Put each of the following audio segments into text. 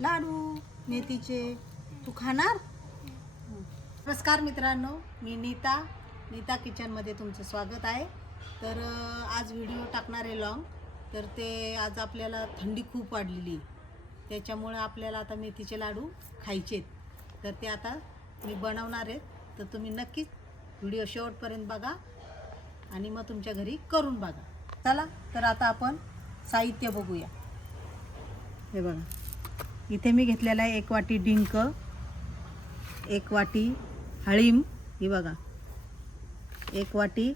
लाडू मेथीचे. तू खाणार? नमस्कार मित्रांनो मी नीता. नीता किचनमध्ये तुमचं स्वागत आहे. तर आज व्हिडिओ टाकणार आहे लॉंग तर ते आज आपल्याला थंडी खूप वाढलेली. त्याच्यामुळे आपल्याला आता मेथीचे लाडू खायचे आहेत तर ते आता मी बनवणार आहेत तर तुम्ही नक्कीच व्हिडिओ शेवटपर्यंत बघा आणि मग तुमच्या घरी करून बघा. चला तर आता आपण साहित्य बघूया. हे बघा. इथे मी घेतलेला आहे एक वाटी डिंक एक वाटी हळीम ही बघा. एक वाटी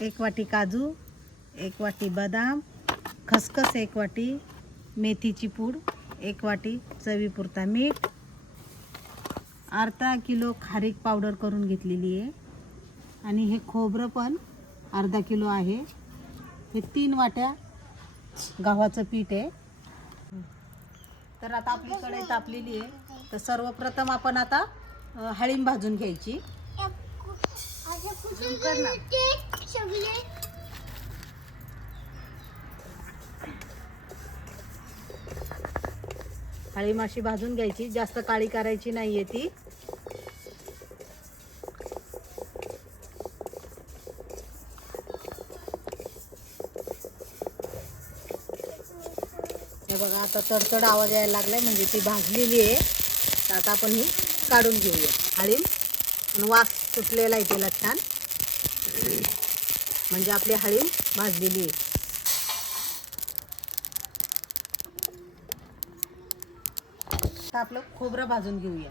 एक वाटी काजू एक वाटी बदाम खसखस एक वाटी मेथीची पूड एक वाटी चवीपुरता मीठ अर्धा किलो खारीक पावडर करून घेतलेली आहे. आणि हे खोबरं पण अर्धा किलो आहे. हे तीन वाट्या गव्हाचं पीठ आहे. तर आता आपली कढई तापलेली आहे. तर सर्वप्रथम आपण आता हळीम भाजून घ्यायची. कर हळीम अशी भाजून घ्यायची. जास्त काळी करायची नाही आहे ती. हे बघा आता तडतड आवाज यायला लागलाय म्हणजे ती भाजलेली आहे. तर आता आपण ही काढून घेऊया. हळीम आणि वास सुटलेला आहे तिला छान. म्हणजे आपली हळीम भाजलेली आहे. आता आपलं खोबरं भाजून घेऊया.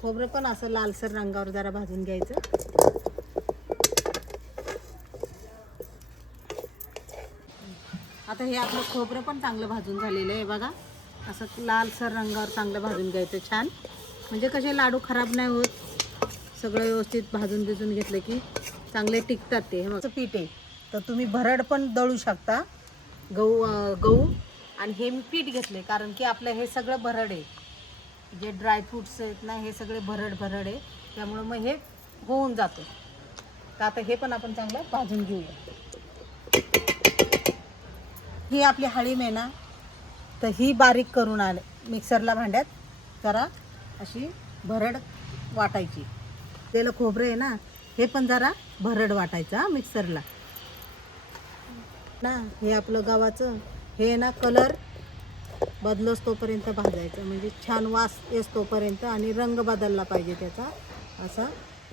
खोबरं पण असं लालसर रंगावर जरा भाजून घ्यायचं. आता हे आपलं खोबरं पण चांगलं भाजून झालेलं आहे बघा. असं लालसर रंगावर चांगलं भाजून घ्यायचं छान. म्हणजे कसे लाडू खराब नाही होत. सगळं व्यवस्थित भाजून भिजून घेतलं की चांगले टिकतात ते. हे पीठ आहे. तर तुम्ही भरड पण दळू शकता. गहू गहू आणि हे मी पीठ घेतले कारण की आपलं हे सगळं भरड आहे. जे ड्रायफ्रूट्स आहेत ना हे सगळे भरड भरड आहे. त्यामुळं मग हे होऊन जातं. तर आता हे पण आपण चांगलं भाजून घेऊया. ही आपली हळीम आहे ना तर ही बारीक करून आले. मिक्सरला भांड्यात जरा अशी भरड वाटायची. त्याला खोबरं आहे ना हे पण जरा भरड वाटायचं हा मिक्सरला. ना हे आपलं गव्हाचं हे ना कलर बदलस तोपर्यंत भाजायचं. म्हणजे छान वास येस तोपर्यंत आणि रंग बदलला पाहिजे त्याचा. असा.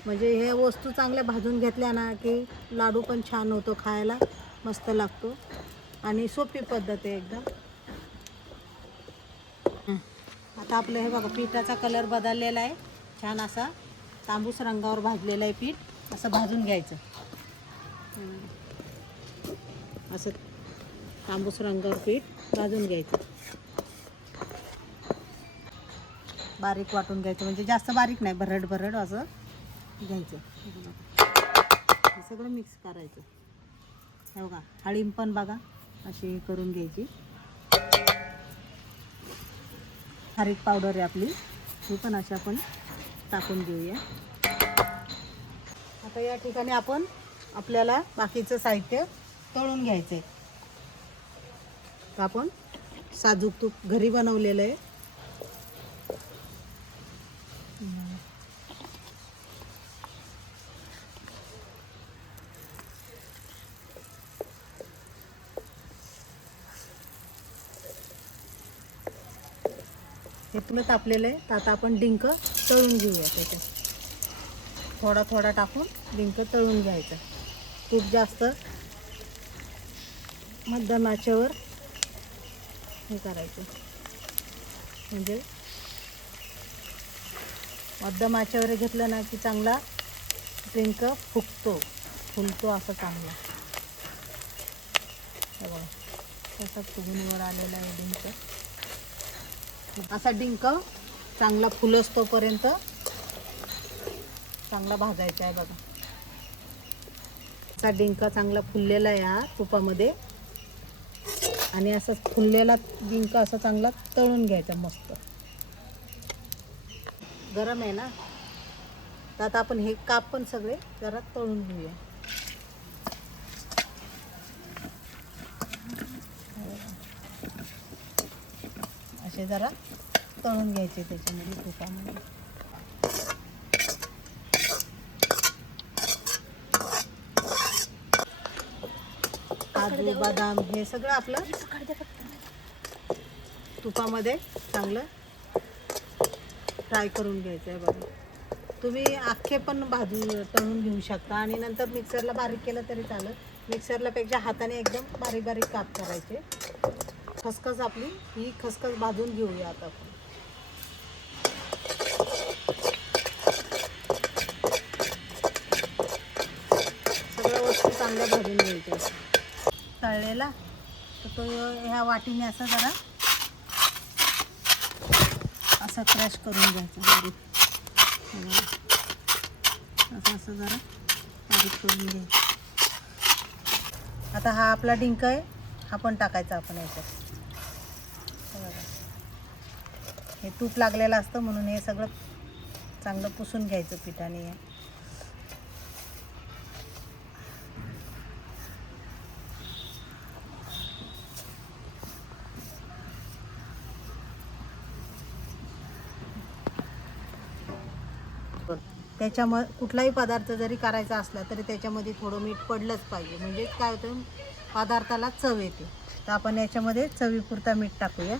म्हणजे हे वस्तू चांगल्या भाजून घेतल्या ना की लाडू पण छान होतो खायला मस्त लागतो. आणि सोपी पद्धत आहे एकदम. आता आपलं हे बघा पिठाचा कलर बदललेला आहे. छान असा तांबूस रंगावर भाजलेलं आहे पीठ. असं भाजून घ्यायचं. असं तांबूस रंगावर पीठ भाजून घ्यायचं. बारीक वाटून घ्यायचं. म्हणजे जास्त बारीक नाही भरड भरड असं घ्यायचं. हे सगळं मिक्स करायचं. हे बघा हळीम पण बघा. अशी करून घ्यायची. खारीक पावडर आहे आपली. ही पण अशी आपण टाकून घेऊया. आता या ठिकाणी आपण आपल्याला बाकीचं साहित्य तळून घ्यायचं आहे तर आपण साजूक तूप घरी बनवलेलं आहे. हे तुला तापलेलं आहे. तर आता आपण डिंक तळून घेऊया त्याच्यात. थोडा थोडा टाकून डिंक तळून घ्यायचं. खूप जास्त मध्यम आचेवर हे करायचं. म्हणजे मध्यम आचेवर घेतलं ना की चांगला डिंक फुगतो. फुलतो असं चांगला. हे बघा. फुगून वर आलेला आहे डिंक. असा डिंक. चांगला फुलसतोपर्यंत चांगला भाजायचा आहे बघा. असा डिंक चांगला फुललेला आहे हा तुपामध्ये. आणि असं फुललेला डिंक असा चांगला तळून घ्यायचा मस्त. गरम आहे ना? तर आता आपण हे काप पण सगळे जरा तळून घेऊया. असे जरा. तळून घ्यायचे त्याच्यामध्ये तुपामध्ये. काजू बदाम हे सगळं आपलं तुपामध्ये चांगलं फ्राय करून घ्यायचं आहे बघा. तुम्ही अख्खे पण भाजू तळून घेऊ शकता. आणि नंतर मिक्सरला बारीक केलं तरी चालेल. मिक्सरला पेक्षा हाताने एकदम बारीक बारीक काप करायचे. खसखस आपली ही खसखस भाजून घेऊया आता. आपण सगळ्या वस्तू चांगल्या भाजून घ्यायच्या. तळलेला तर तो ह्या वाटीने असा जरा असं क्रॅश करून घ्यायचं. बारीक असं असं जरा बारीक करून घ्यायचं. आता हा आपला डिंक आहे हा पण टाकायचा आपण याच्यात हे बघा. हे तूप लागलेलं असतं म्हणून हे सगळं चांगलं पुसून घ्यायचं पिठाने. हे. त्याच्यामध्ये कुठलाही पदार्थ जरी करायचा असला तरी त्याच्यामध्ये थोडं मीठ पडलंच पाहिजे. म्हणजे काय होतं? पदार्थाला चव येते. तर आपण याच्यामध्ये चवीपुरता मीठ टाकूया.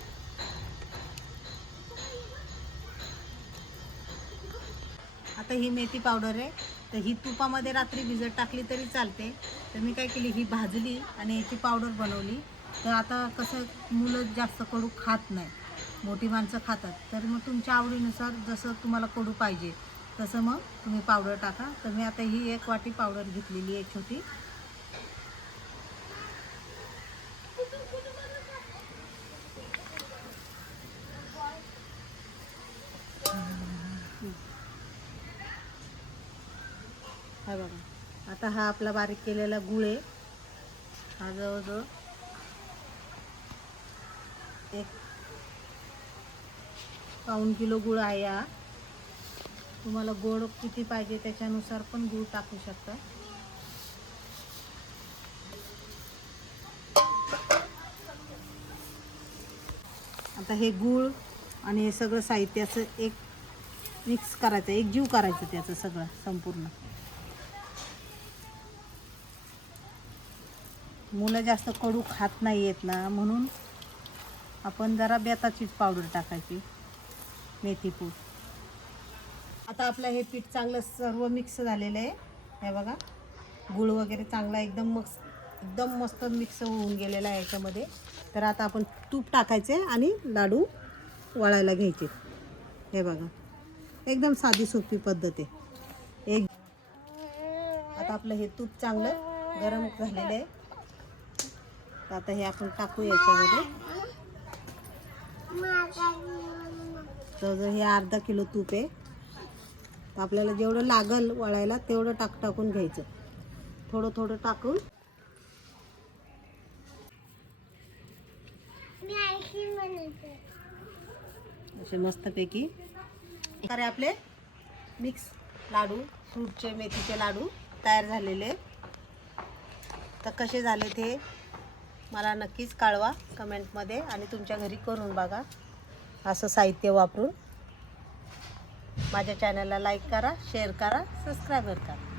आता ही मेथी पावडर आहे. तर ही तुपामध्ये रात्री भिजत टाकली तरी चालते. तर मी काय केली ही भाजली आणि याची पावडर बनवली. तर आता कसं मुलं जास्त कडू खात नाही. मोठी माणसं खातात. तर मग तुमच्या आवडीनुसार जसं तुम्हाला कडू पाहिजे तसं मग तुम्ही पावडर टाका. तर मी आता ही एक वाटी पावडर घेतलेली आहे छोटी. हा बघा. आता हा आपला बारीक केलेला गुळ आहे. हा जवळजवळ एक पाऊण किलो गुळ आहे हा. तुम्हाला गोड किती पाहिजे त्याच्यानुसार पण गूळ टाकू शकता. आता हे गूळ आणि हे सगळं साहित्याचं एक मिक्स करायचं एक जीव करायचं त्याचं सगळं संपूर्ण. मुलं जास्त कडू खात नाही येत ना म्हणून आपण जरा बेताचीच पावडर टाकायची मेथी पूड. आता आपलं हे पीठ चांगलं सर्व मिक्स झालेलं आहे. हे बघा गुळ वगैरे चांगला एकदम मस्त एकदम मस्त मिक्स होऊन गेलेला आहे याच्यामध्ये. तर आता आपण तूप टाकायचे आणि लाडू वळायला घ्यायचे. हे बघा एकदम साधी सोपी पद्धत आहे. एक आता आपलं हे तूप चांगलं गरम झालेलं आहे. तर आता हे आपण टाकू याच्यामध्ये. जवळजवळ हे अर्धा किलो तूप आहे तर आपल्याला जेवढं लागल वळायला तेवढं टाक टाकून घ्यायचं. थोडं थोडं टाकून. असे मस्तपैकी. अरे आपले मिक्स लाडू फ्रूटचे मेथीचे लाडू तयार झालेले. तर कसे झाले ते मला नक्कीच कळवा कमेंटमध्ये आणि तुमच्या घरी करून बघा. असं साहित्य वापरून. माझ्या चॅनलला लाईक करा शेअर करा सबस्क्राईबर करा.